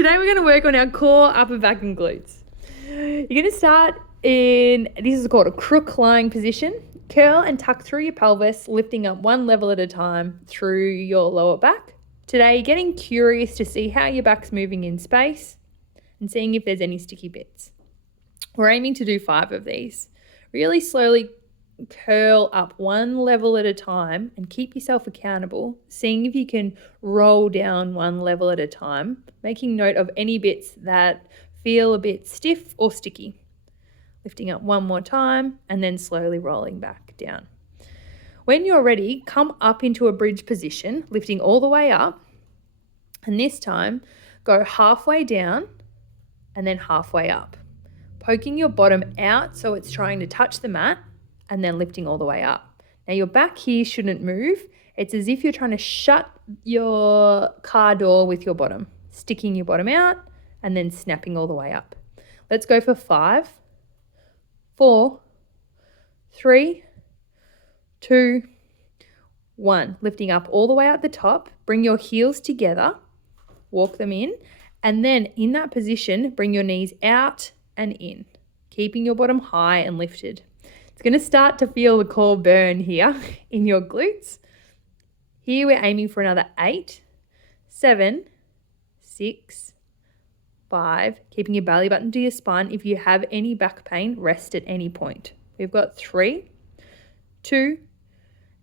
Today we're going to work on our core, upper back and glutes. You're going to start in, this is called a crook lying position. Curl and tuck through your pelvis, lifting up one level at a time through your lower back. Today, you're getting curious to see how your back's moving in space and seeing if there's any sticky bits. We're aiming to do 5 of these. Really slowly curl up one level at a time and keep yourself accountable, seeing if you can roll down one level at a time, making note of any bits that feel a bit stiff or sticky. Lifting up one more time and then slowly rolling back down. When you're ready, come up into a bridge position, lifting all the way up, and this time go halfway down and then halfway up, poking your bottom out so it's trying to touch the mat and then lifting all the way up. Now your back here shouldn't move. It's as if you're trying to shut your car door with your bottom, sticking your bottom out and then snapping all the way up. Let's go for 5, 4, 3, 2, 1. Lifting up all the way at the top. Bring your heels together, walk them in, and then in that position, bring your knees out and in, keeping your bottom high and lifted. It's going to start to feel the core burn here in your glutes. Here we're aiming for another 8, 7, 6, 5, keeping your belly button to your spine. If you have any back pain, rest at any point. We've got 3, 2,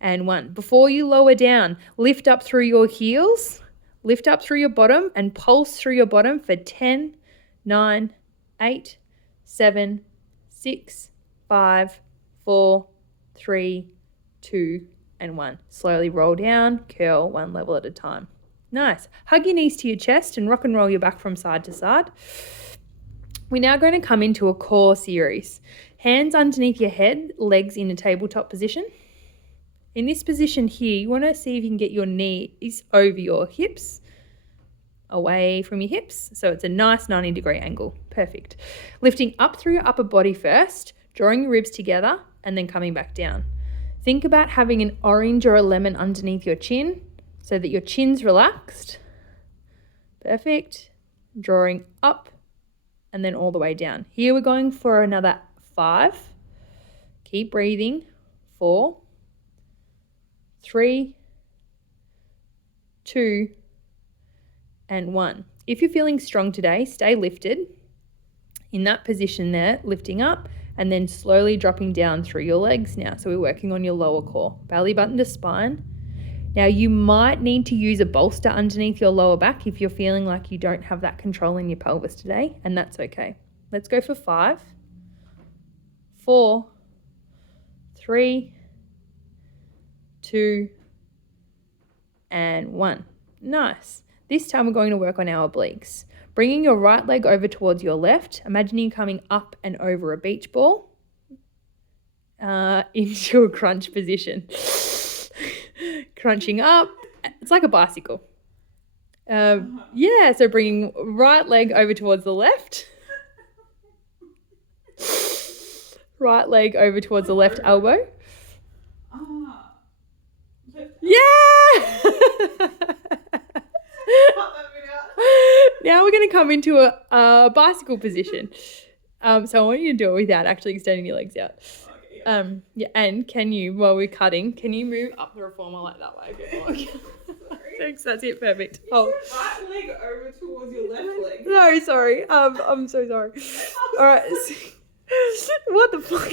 and 1. Before you lower down, lift up through your heels, lift up through your bottom and pulse through your bottom for 10, 9, 8, 7, 6, 5, 4, 3, 2, and 1. Slowly roll down, curl one level at a time. Nice. Hug your knees to your chest and rock and roll your back from side to side. We're now going to come into a core series. Hands underneath your head, legs in a tabletop position. In this position here, you want to see if you can get your knees over your hips, away from your hips. So it's a nice 90-degree angle. Perfect. Lifting up through your upper body first, drawing your ribs together, and then coming back down. Think about having an orange or a lemon underneath your chin so that your chin's relaxed. Perfect. Drawing up and then all the way down. Here we're going for another 5. Keep breathing. 4, 3, 2, and 1. If you're feeling strong today, stay lifted in that position there, lifting up and then slowly dropping down through your legs now. So we're working on your lower core, belly button to spine. Now you might need to use a bolster underneath your lower back if you're feeling like you don't have that control in your pelvis today, and that's okay. Let's go for 5, 4, 3, 2, and 1. Nice. This time we're going to work on our obliques. Bringing your right leg over towards your left. Imagine you coming up and over a beach ball into a crunch position. Crunching up. It's like a bicycle. Yeah, so bringing right leg over towards the left. Right leg over towards the left elbow. Yeah! Now we're going to come into a bicycle position. So I want you to do it without actually extending your legs out. Okay, yeah. And can you, while we're cutting, can you move up the reformer like that way a bit more? Thanks, that's it, perfect. You said right leg over towards your left leg. No, sorry. I'm so sorry. All right. What the fuck?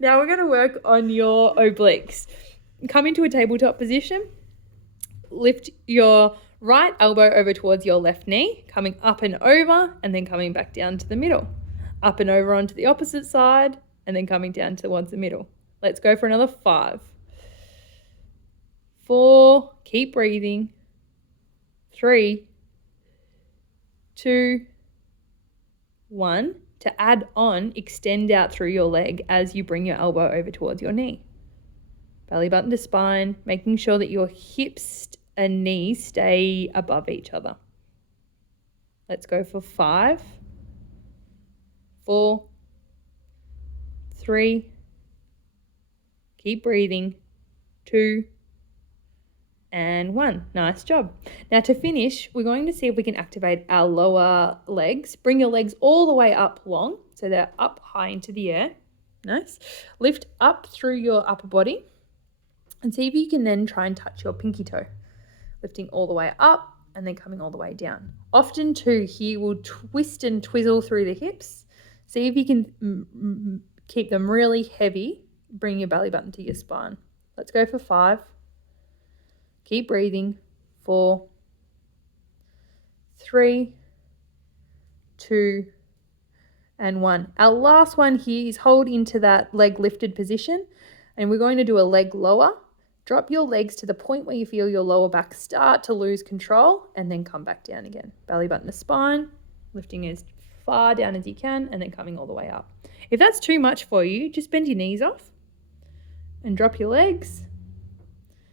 Now we're going to work on your obliques. Come into a tabletop position. Lift your right elbow over towards your left knee, coming up and over, and then coming back down to the middle. Up and over onto the opposite side, and then coming down towards the middle. Let's go for another 5. 4, keep breathing. 3, 2, 1. To add on, extend out through your leg as you bring your elbow over towards your knee. Belly button to spine, making sure that your hips and knees stay above each other. Let's go for 5, 4, 3, keep breathing, 2, and 1. Nice job. Now to finish, we're going to see if we can activate our lower legs. Bring your legs all the way up long, so they're up high into the air. Nice. Lift up through your upper body and see if you can then try and touch your pinky toe. Lifting all the way up and then coming all the way down. Often too, here we'll twist and twizzle through the hips. See if you can keep them really heavy. Bring your belly button to your spine. Let's go for 5. Keep breathing. 4, 3, 2, and 1. Our last one here is hold into that leg lifted position, and we're going to do a leg lower. Drop your legs to the point where you feel your lower back start to lose control, and then come back down again. Belly button to spine, lifting as far down as you can, and then coming all the way up. If that's too much for you, just bend your knees off and drop your legs.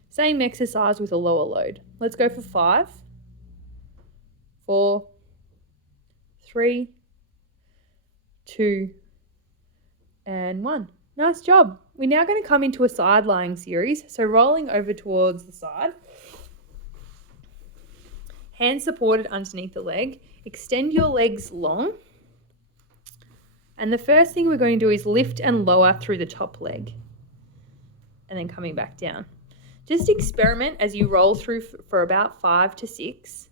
Same exercise with a lower load. Let's go for 5, 4, 3, 2, and 1. Nice job. We're now going to come into a side lying series. So rolling over towards the side. Hands supported underneath the leg. Extend your legs long. And the first thing we're going to do is lift and lower through the top leg. And then coming back down. Just experiment as you roll through for about 5 to 6.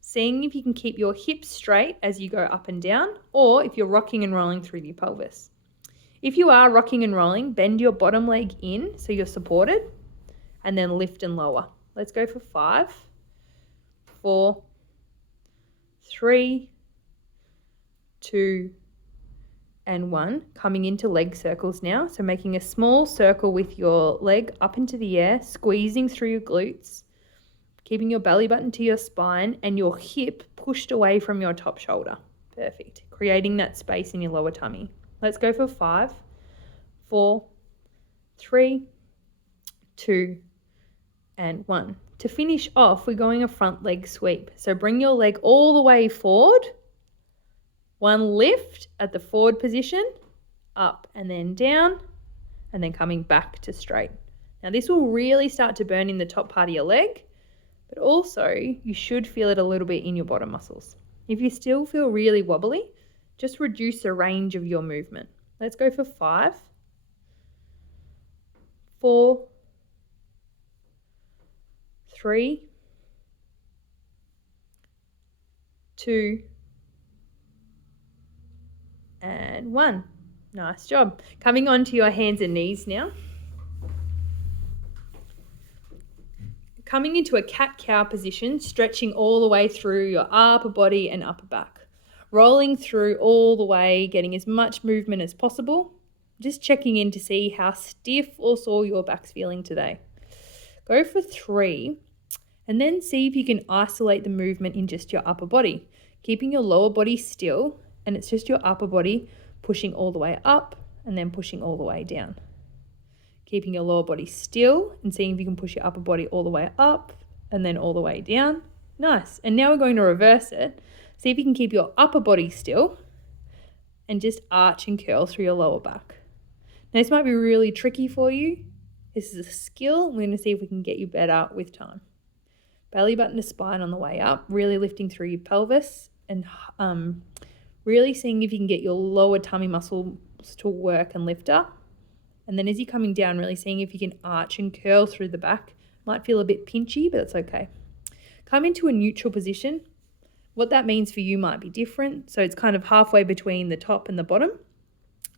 Seeing if you can keep your hips straight as you go up and down, or if you're rocking and rolling through your pelvis. If you are rocking and rolling, bend your bottom leg in so you're supported, and then lift and lower. Let's go for 5, 4, 3, 2, and 1. Coming into leg circles now. So making a small circle with your leg up into the air, squeezing through your glutes, keeping your belly button to your spine and your hip pushed away from your top shoulder. Perfect. Creating that space in your lower tummy. Let's go for 5, 4, 3, 2, and 1. To finish off, we're going a front leg sweep. So bring your leg all the way forward. 1 lift at the forward position, up and then down, and then coming back to straight. Now this will really start to burn in the top part of your leg, but also you should feel it a little bit in your bottom muscles. If you still feel really wobbly, just reduce the range of your movement. Let's go for 5, 4, 3, 2, and 1. Nice job. Coming onto your hands and knees now. Coming into a cat-cow position, stretching all the way through your upper body and upper back. Rolling through all the way, getting as much movement as possible. Just checking in to see how stiff or sore your back's feeling today. Go for 3, and then see if you can isolate the movement in just your upper body, keeping your lower body still, and it's just your upper body pushing all the way up and then pushing all the way down. Keeping your lower body still and seeing if you can push your upper body all the way up and then all the way down. Nice. And now we're going to reverse it. See if you can keep your upper body still and just arch and curl through your lower back. Now this might be really tricky for you. This is a skill. We're going to see if we can get you better with time. Belly button to spine on the way up, really lifting through your pelvis and really seeing if you can get your lower tummy muscles to work and lift up. And then as you're coming down, really seeing if you can arch and curl through the back. Might feel a bit pinchy, but it's okay. Come into a neutral position. What that means for you might be different. So it's kind of halfway between the top and the bottom.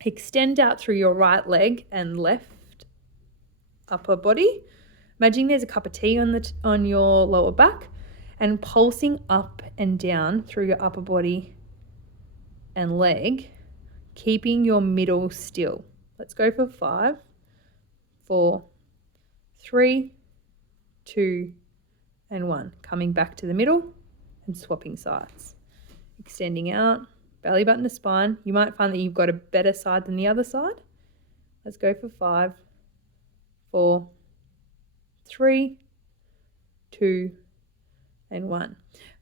Extend out through your right leg and left upper body. Imagine there's a cup of tea on your lower back and pulsing up and down through your upper body and leg, keeping your middle still. Let's go for 5, 4, 3, 2, and 1. Coming back to the middle and swapping sides. Extending out, belly button to spine. You might find that you've got a better side than the other side. Let's go for 5, 4, 3, 2, and 1.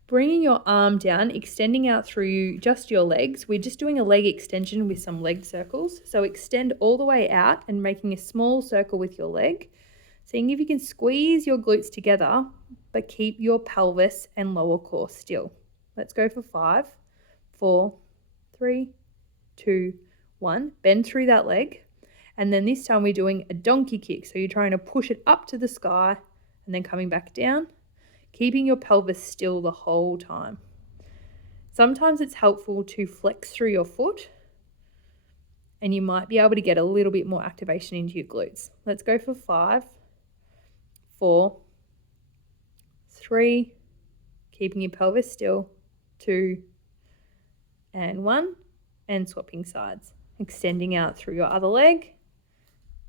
Bringing your arm down, extending out through just your legs. We're just doing a leg extension with some leg circles. So extend all the way out and making a small circle with your leg. Seeing if you can squeeze your glutes together, but keep your pelvis and lower core still. Let's go for 5, 4, 3, 2, 1. Bend through that leg. And then this time we're doing a donkey kick. So you're trying to push it up to the sky and then coming back down, keeping your pelvis still the whole time. Sometimes it's helpful to flex through your foot and you might be able to get a little bit more activation into your glutes. Let's go for 5, 4, 3, keeping your pelvis still, 2, and 1, and swapping sides. Extending out through your other leg,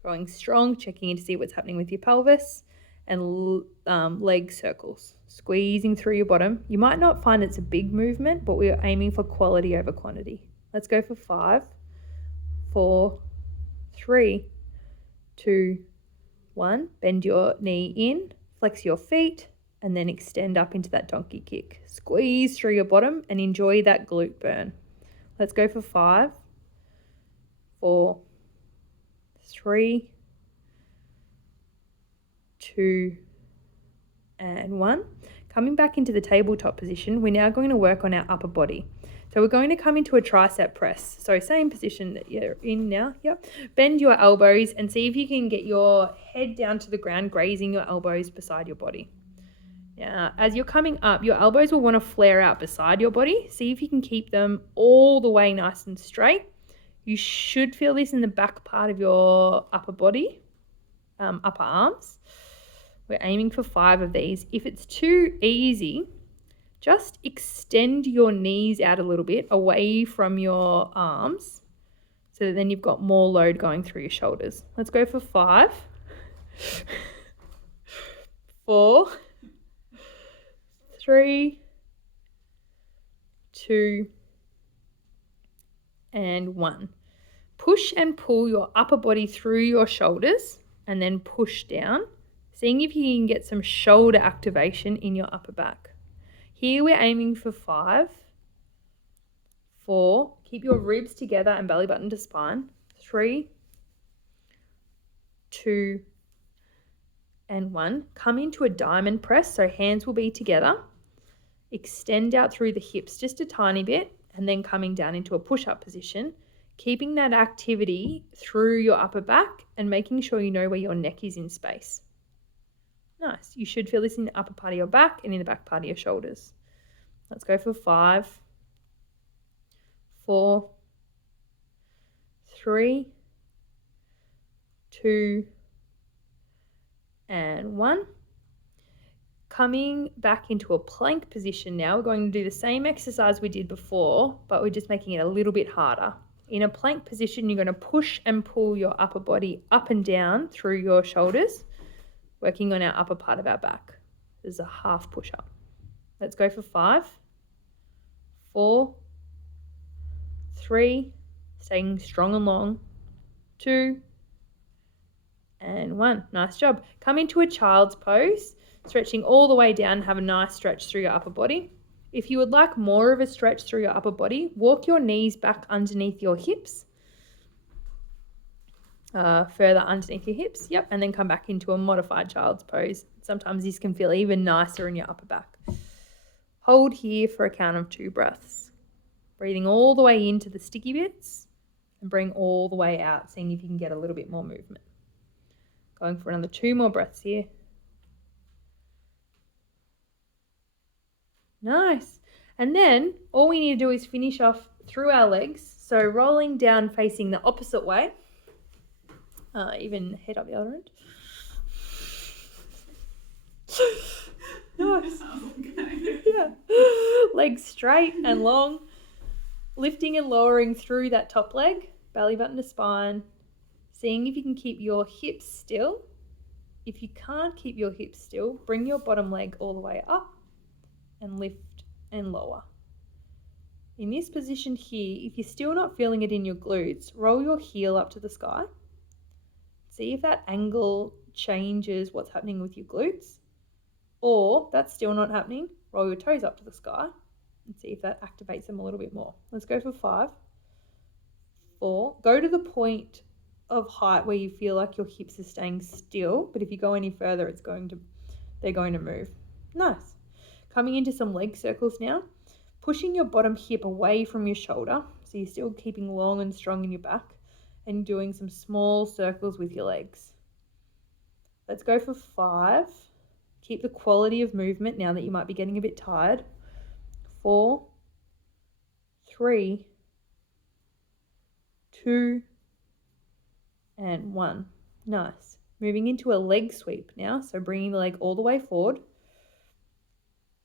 growing strong, checking in to see what's happening with your pelvis, and leg circles, squeezing through your bottom. You might not find it's a big movement, but we're aiming for quality over quantity. Let's go for 5, 4, 3, 2, 1. Bend your knee in, flex your feet, and then extend up into that donkey kick. Squeeze through your bottom and enjoy that glute burn. Let's go for 5, 4, 3, 2, and 1. Coming back into the tabletop position, we're now going to work on our upper body. So we're going to come into a tricep press. So same position that you're in now. Yep. Bend your elbows and see if you can get your head down to the ground, grazing your elbows beside your body. Now, as you're coming up, your elbows will want to flare out beside your body. See if you can keep them all the way nice and straight. You should feel this in the back part of your upper body, upper arms. We're aiming for 5 of these. If it's too easy, just extend your knees out a little bit away from your arms so that then you've got more load going through your shoulders. Let's go for 5, 4, 3, 2, and 1. Push and pull your upper body through your shoulders and then push down, seeing if you can get some shoulder activation in your upper back. Here we're aiming for 5, 4, keep your ribs together and belly button to spine, 3, 2, and 1. Come into a diamond press, so hands will be together. Extend out through the hips just a tiny bit and then coming down into a push-up position, keeping that activity through your upper back and making sure you know where your neck is in space. Nice. You should feel this in the upper part of your back and in the back part of your shoulders. Let's go for 5, 4, 3, 2, and 1. Coming back into a plank position now, we're going to do the same exercise we did before, but we're just making it a little bit harder. In a plank position, you're going to push and pull your upper body up and down through your shoulders, working on our upper part of our back. This is a half push-up. Let's go for 5, 4, 3, staying strong and long, 2, and 1. Nice job. Come into a child's pose, stretching all the way down, have a nice stretch through your upper body. If you would like more of a stretch through your upper body, walk your knees back underneath your hips, further underneath your hips, yep, and then come back into a modified child's pose. Sometimes this can feel even nicer in your upper back. Hold here for a count of 2 breaths. Breathing all the way into the sticky bits and bring all the way out, seeing if you can get a little bit more movement. Going for another 2 more breaths here. Nice. And then all we need to do is finish off through our legs. So rolling down facing the opposite way. Even head up the other end. Nice. Yeah. Legs straight and long. Lifting and lowering through that top leg. Belly button to spine. Seeing if you can keep your hips still. If you can't keep your hips still, bring your bottom leg all the way up and lift and lower. In this position here, if you're still not feeling it in your glutes, roll your heel up to the sky. See if that angle changes what's happening with your glutes. Or if that's still not happening, roll your toes up to the sky and see if that activates them a little bit more. Let's go for 5, 4. Go to the point of height where you feel like your hips are staying still, but if you go any further, they're going to move. Nice. Coming into some leg circles now. Pushing your bottom hip away from your shoulder, so you're still keeping long and strong in your back, and doing some small circles with your legs. Let's go for 5. Keep the quality of movement now that you might be getting a bit tired. 4, 3, 2, and 1. Nice. Moving into a leg sweep now, so bringing the leg all the way forward,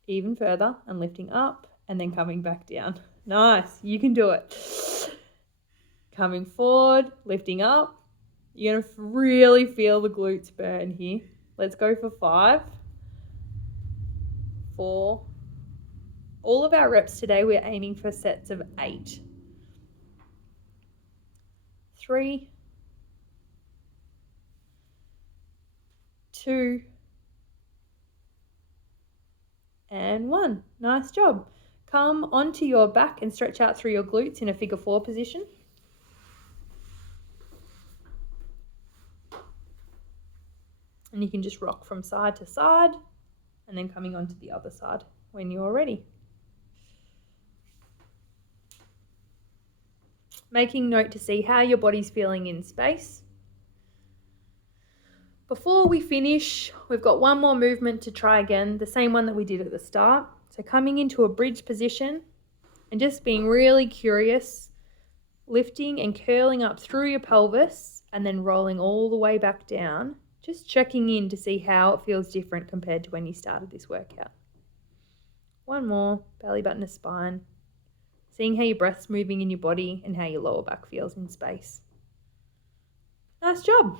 even further, and lifting up, and then coming back down. Nice. You can do it. Coming forward, lifting up. You're going to really feel the glutes burn here. Let's go for 5, 4. All of our reps today, we're aiming for sets of 8. 3, 2, and 1. Nice job. Come onto your back and stretch out through your glutes in a figure 4 position. And you can just rock from side to side and then coming onto the other side when you're ready. Making note to see how your body's feeling in space. Before we finish, we've got one more movement to try again, the same one that we did at the start. So coming into a bridge position and just being really curious, lifting and curling up through your pelvis and then rolling all the way back down, just checking in to see how it feels different compared to when you started this workout. One more, belly button to spine, seeing how your breath's moving in your body and how your lower back feels in space. Nice job.